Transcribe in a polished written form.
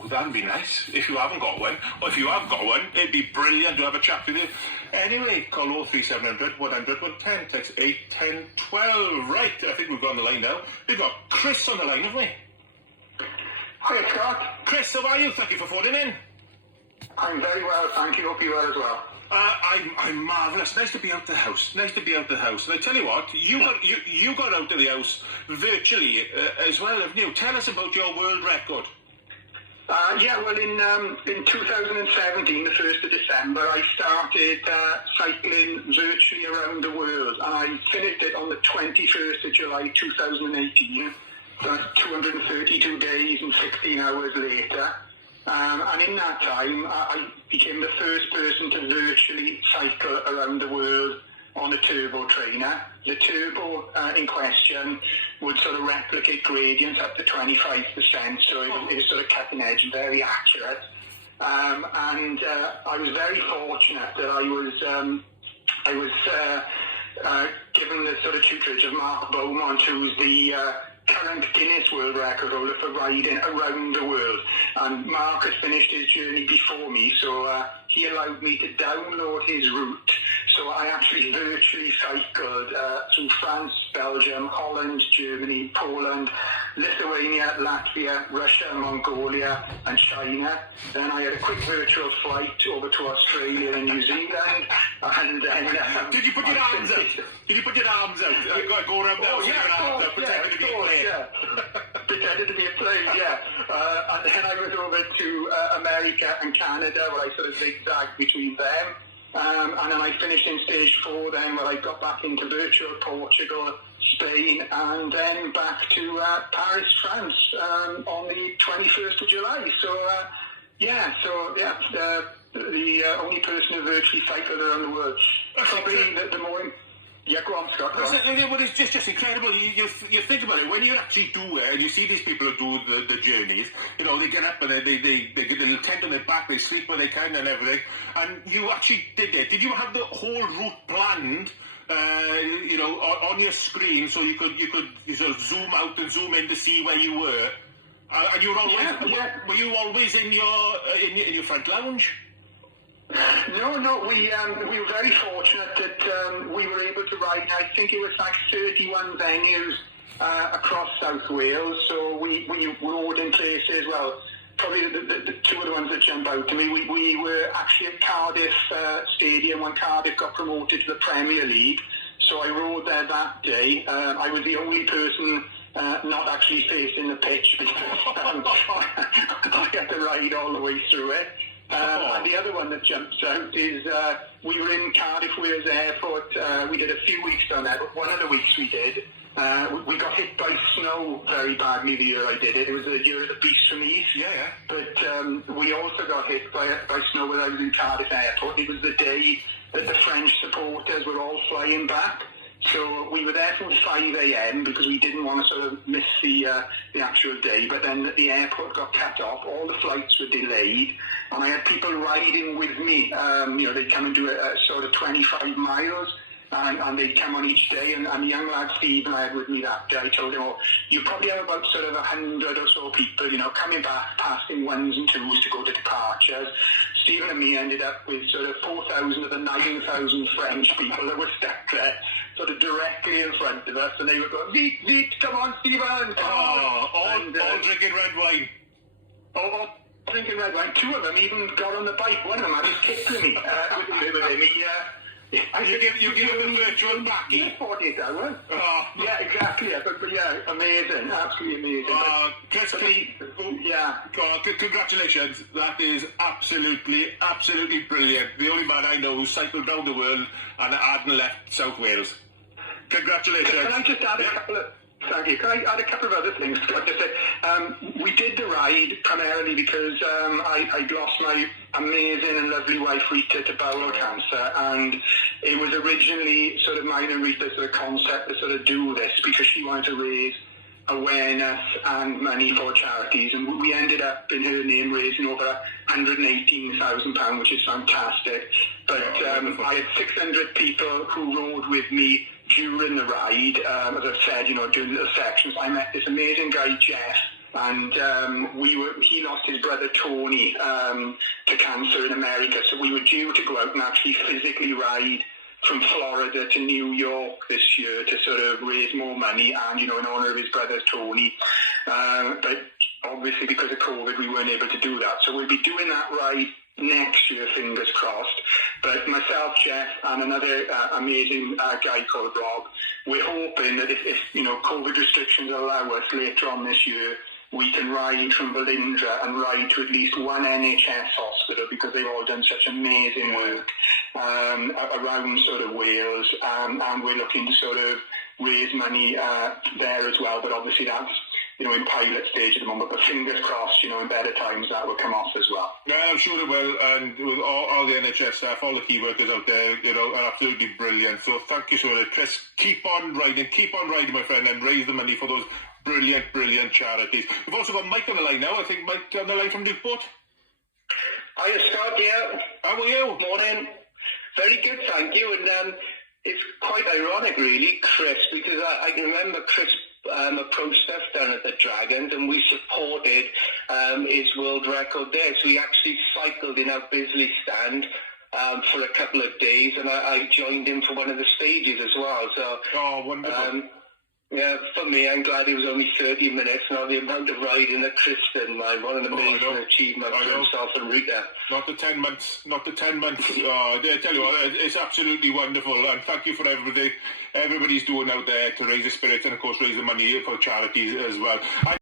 Oh, that'd be nice, if you haven't got one. Or if you have got one, it'd be brilliant to have a chat with you. Anyway, call 03700 100 110, text 8 10 12. Right, I think we've got on the line now. We've got Chris on the line, haven't we? Hi, Scott. Chris, how are you? Thank you for phoning in. I'm very well, thank you. Hope you're well as well. I'm marvellous. Nice to be out the house. And I tell you what, you got out of the house virtually as well, haven't you? Tell us about your world record. In 2017, the 1st of December, I started cycling virtually around the world. And I finished it on the 21st of July 2018. So that's 232 days and 16 hours later. And in that time, I became the first person to virtually cycle around the world on a turbo trainer. The turbo in question would sort of replicate gradients up to 25%, so it was sort of cutting edge, very accurate. And I was very fortunate that I was given the sort of tutorage of Mark Beaumont, who's the current Guinness World Record holder for riding around the world. And Mark has finished his journey before me, so he allowed me to download his route. So I actually virtually cycled through France, Belgium, Holland, Germany, Poland, Lithuania, Latvia, Russia, Mongolia and China. Then I had a quick virtual flight over to Australia and New Zealand. And then... Did you put your arms out? Did you put your arms out? Go around the house pretending to be a plane. Yeah. Pretended to be a plane, yeah. And then I went over to America and Canada, where I sort of zigzagged between them. And then I finished in stage 4 then, where I got back into virtual Portugal, Spain, and then back to Paris, France on the 21st of July. The only person who virtually cycled around the world. Probably the more... Yeah, go on, Scott. Well, it's just incredible. You think about it, when you actually do it, and you see these people who do the journeys, you know, they get up and they get a little tent on their back, they sleep where they can and everything, and you actually did it. Did you have the whole route planned, on your screen, so you could sort of zoom out and zoom in to see where you were? And you were always, were you always in your front lounge? No, we were very fortunate that we were able to ride, I think it was like 31 venues across South Wales, so we rode in places, well, probably the two of the ones that jump out to me, we were actually at Cardiff Stadium when Cardiff got promoted to the Premier League, so I rode there that day. I was the only person not actually facing the pitch because I had to ride all the way through it. And the other one that jumps out is we were in Cardiff Wales Airport. We did a few weeks down there, but one of the weeks we did, we got hit by snow very badly the year I did it. It was the year of the beast from the east. Yeah. But we also got hit by snow when I was in Cardiff Airport. It was the day that the French supporters were all flying back. So we were there from 5 a.m. because we didn't want to sort of miss the actual day. But then the airport got cut off. All the flights were delayed. And I had people riding with me. They'd come and do a sort of 25 miles. And they'd come on each day. And the young lad, Stephen, I had with me that day, I told him, you probably have about sort of 100 or so people, coming back, passing ones and twos to go to departures. Stephen and me ended up with sort of 4,000 of the 9,000 French people that were stuck there, sort of directly in front of us, and they were going, Vite, come on, Stephen, come on. All drinking red wine. Drinking red wine. 2 of them even got on the bike. One of them had his kick with me. You give him the virtual backing. Yeah, 48 hours. Yeah, exactly. But yeah, amazing. Absolutely amazing. Chris, congratulations. That is absolutely brilliant. The only man I know who cycled around the world and hadn't left South Wales. Congratulations. Can I just add a couple of... Thank you. Can I add a couple of other things? We did the ride primarily because I'd lost my amazing and lovely wife Rita to bowel cancer, and it was originally sort of mine and Rita's sort of concept to sort of do this because she wanted to raise awareness and money for charities, and we ended up in her name raising over £118,000, which is fantastic. But I had 600 people who rode with me during the ride, as I said, doing little sections. I met this amazing guy, Jeff, and he lost his brother Tony to cancer in America, so we were due to go out and actually physically ride from Florida to New York this year to sort of raise more money and, in honour of his brother Tony. But obviously because of COVID, we weren't able to do that. So we'll be doing that ride next year, fingers crossed. But myself, Jeff, and another amazing guy called Rob, we're hoping that if COVID restrictions allow us later on this year, we can ride from Balindra and ride to at least one NHS hospital, because they've all done such amazing work around sort of Wales, and we're looking to sort of raise money there as well. But obviously that's in pilot stage at the moment. But fingers crossed, in better times that will come off as well. Yeah, I'm sure it will. And with all the NHS staff, all the key workers out there, are absolutely brilliant. So thank you so much, Chris. Keep on riding, my friend, and raise the money for those brilliant charities. We've also got Mike on the line now. I think Mike on the line from Newport. Hiya, Scott. Yeah. How are you? Morning. Very good, thank you. And it's quite ironic, really, Chris, because I can remember Chris approached us down at the Dragons, and we supported his world record there. So he actually cycled in our Bisley stand for a couple of days, and I joined him for one of the stages as well. So, wonderful. Yeah, for me, I'm glad it was only 30 minutes. Now the amount of riding that Chris did, what an amazing achievement for himself and Rita. Not the 10 months. I tell you what, it's absolutely wonderful, and thank you for everybody's doing out there to raise the spirits and, of course, raise the money for charities as well.